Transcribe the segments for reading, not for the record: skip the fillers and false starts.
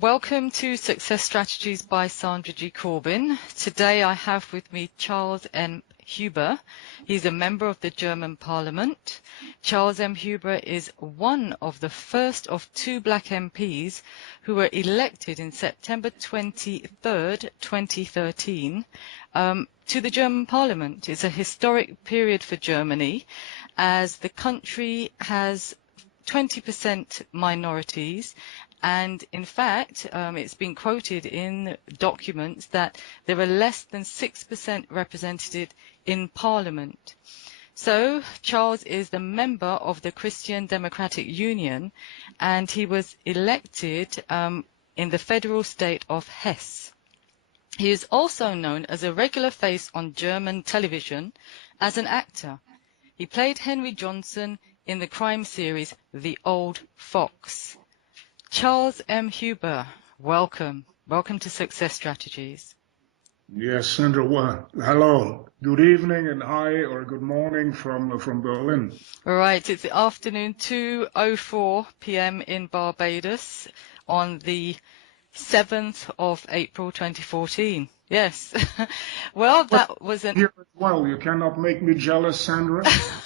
Welcome to Success Strategies by Sandra G. Corbin. Today I have with me Charles M. Huber. He's a member of the German Parliament. Charles M. Huber is one of the first of two black MPs who were elected in September 23rd, 2013, to the German Parliament. It's a historic period for Germany as the country has 20% minorities. And in fact, it's been quoted in documents that there are less than 6% represented in Parliament. So Charles is the member of the Christian Democratic Union, and he was elected in the federal state of Hesse. He is also known as a regular face on German television as an actor. He played Henry Johnson in the crime series The Old Fox. Charles M. Huber, welcome. Welcome to Success Strategies. Yes, Sandra, hello. Good evening and hi or good morning from Berlin. All right, it's the afternoon, 2:04 p.m. in Barbados on the 7th of April 2014. Yes. Well, that was an... Here as well, you cannot make me jealous, Sandra.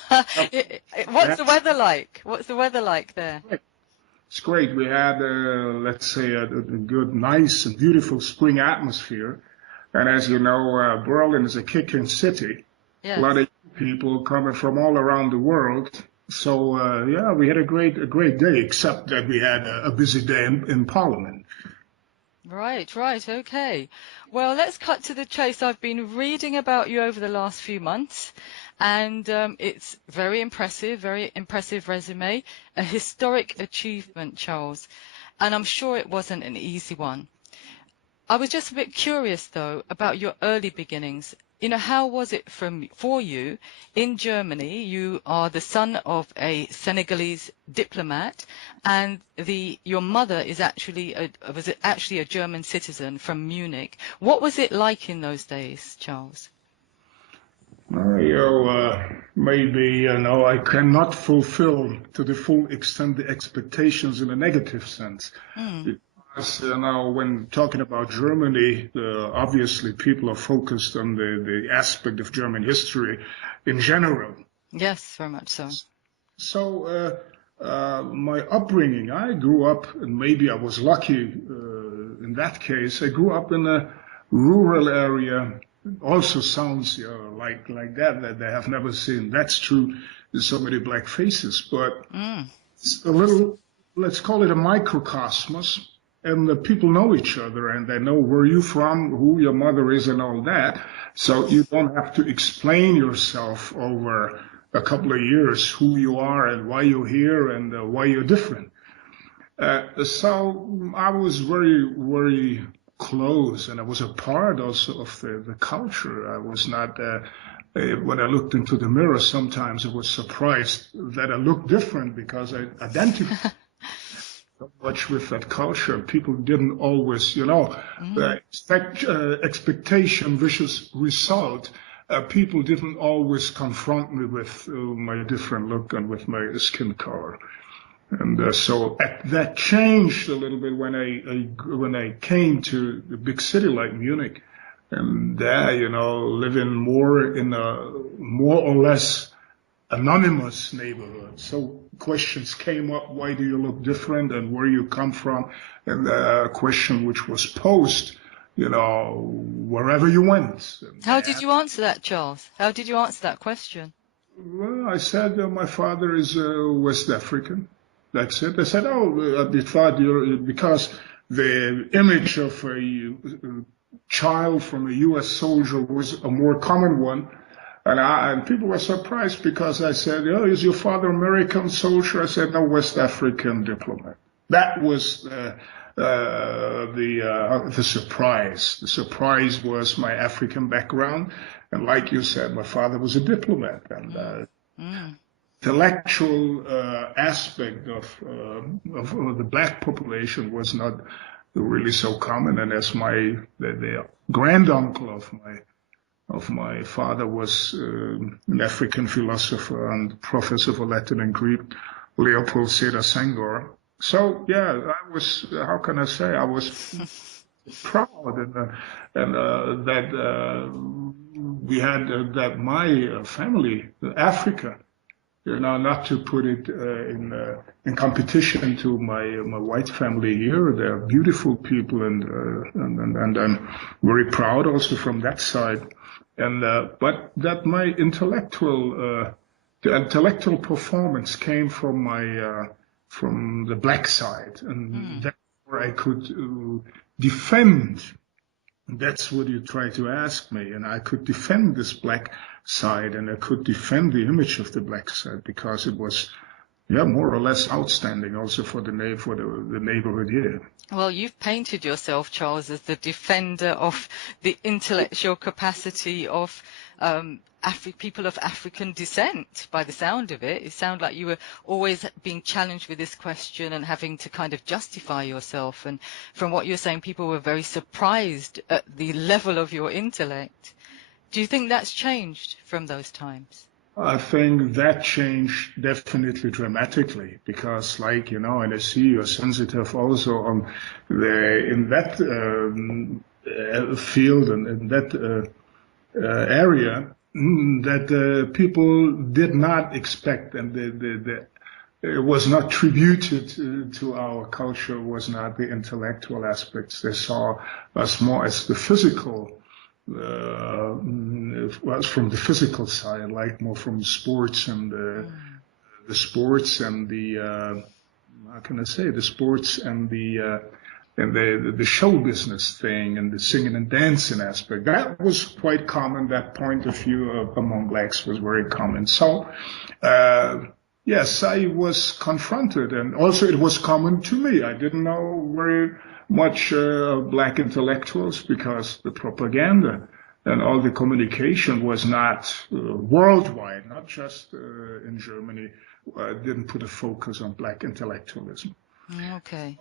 What's the weather like? What's the weather like there? It's great. We had, let's say, a good, nice, and beautiful spring atmosphere. And as you know, Berlin is a kicking city. Yes. A lot of people coming from all around the world. So, yeah, we had a great day, except that we had a busy day in Parliament. Right, okay. Well, let's cut to the chase. I've been reading about you over the last few months, and it's very impressive resume, a historic achievement, Charles, and I'm sure it wasn't an easy one. I was just a bit curious, though, about your early beginnings. You know, how was it for you in Germany? You are the son of a Senegalese diplomat, and your mother was actually a German citizen from Munich. What was it like in those days, Charles? Maybe, I cannot fulfill to the full extent the expectations in a negative sense. Because, when talking about Germany, obviously people are focused on the aspect of German history in general. Yes, very much so. So, my upbringing, I grew up, and maybe I was lucky in that case, I grew up in a rural area. Also sounds like that they have never seen. That's true. There's so many black faces, but it's a little, let's call it a microcosmos. And the people know each other, and they know where you're from, who your mother is, and all that. So you don't have to explain yourself over a couple of years who you are and why you're here and why you're different. So I was very, very close, and I was a part also of the culture. I was not, when I looked into the mirror, sometimes I was surprised that I looked different because I identified so much with that culture. People didn't always, expectation versus result. People didn't always confront me with my different look and with my skin color. And so that changed a little bit when I came to the big city like Munich, and there, living more in a more or less anonymous neighborhood. So questions came up: why do you look different, and where you come from? And a question which was posed, wherever you went. How did you answer that, Charles? How did you answer that question? Well, I said my father is West African. That's it. I said, I thought because the image of a child from a U.S. soldier was a more common one. And people were surprised because I said, is your father American soldier? I said, no, West African diplomat. That was the surprise. The surprise was my African background. And like you said, my father was a diplomat. And intellectual aspect of the black population was not really so common. And as the granduncle of my father was an African philosopher and professor for Latin and Greek, Leopold Sédar Senghor, So yeah, I was, how can I say, I was proud and that we had that my family, Africa, not to put it in competition to my white family here. They're beautiful people, and I'm very proud also from that side. And but that my the intellectual performance came from the black side, and that's where I could defend. That's what you try to ask me, and I could defend this black side, and I could defend the image of the black side because it was, yeah, more or less outstanding, also for the neighborhood here. Well, you've painted yourself, Charles, as the defender of the intellectual capacity of people of African descent. By the sound of it, it sounded like you were always being challenged with this question and having to kind of justify yourself. And from what you're saying, people were very surprised at the level of your intellect. Do you think that's changed from those times? I think that changed definitely dramatically because, like, and I see you're sensitive also on in that field and in that area that people did not expect, and it was not tributed to our culture, was not the intellectual aspects. They saw us more as the physical, was from the physical side, like more from sports and the sports and the how can I say, the sports and the show business thing and the singing and dancing aspect. That was quite common. That point of view among blacks was very common. So, yes, I was confronted, and also it was common to me. I didn't know very much black intellectuals because the propaganda and all the communication was not worldwide, not just in Germany. Didn't put a focus on black intellectualism. Okay.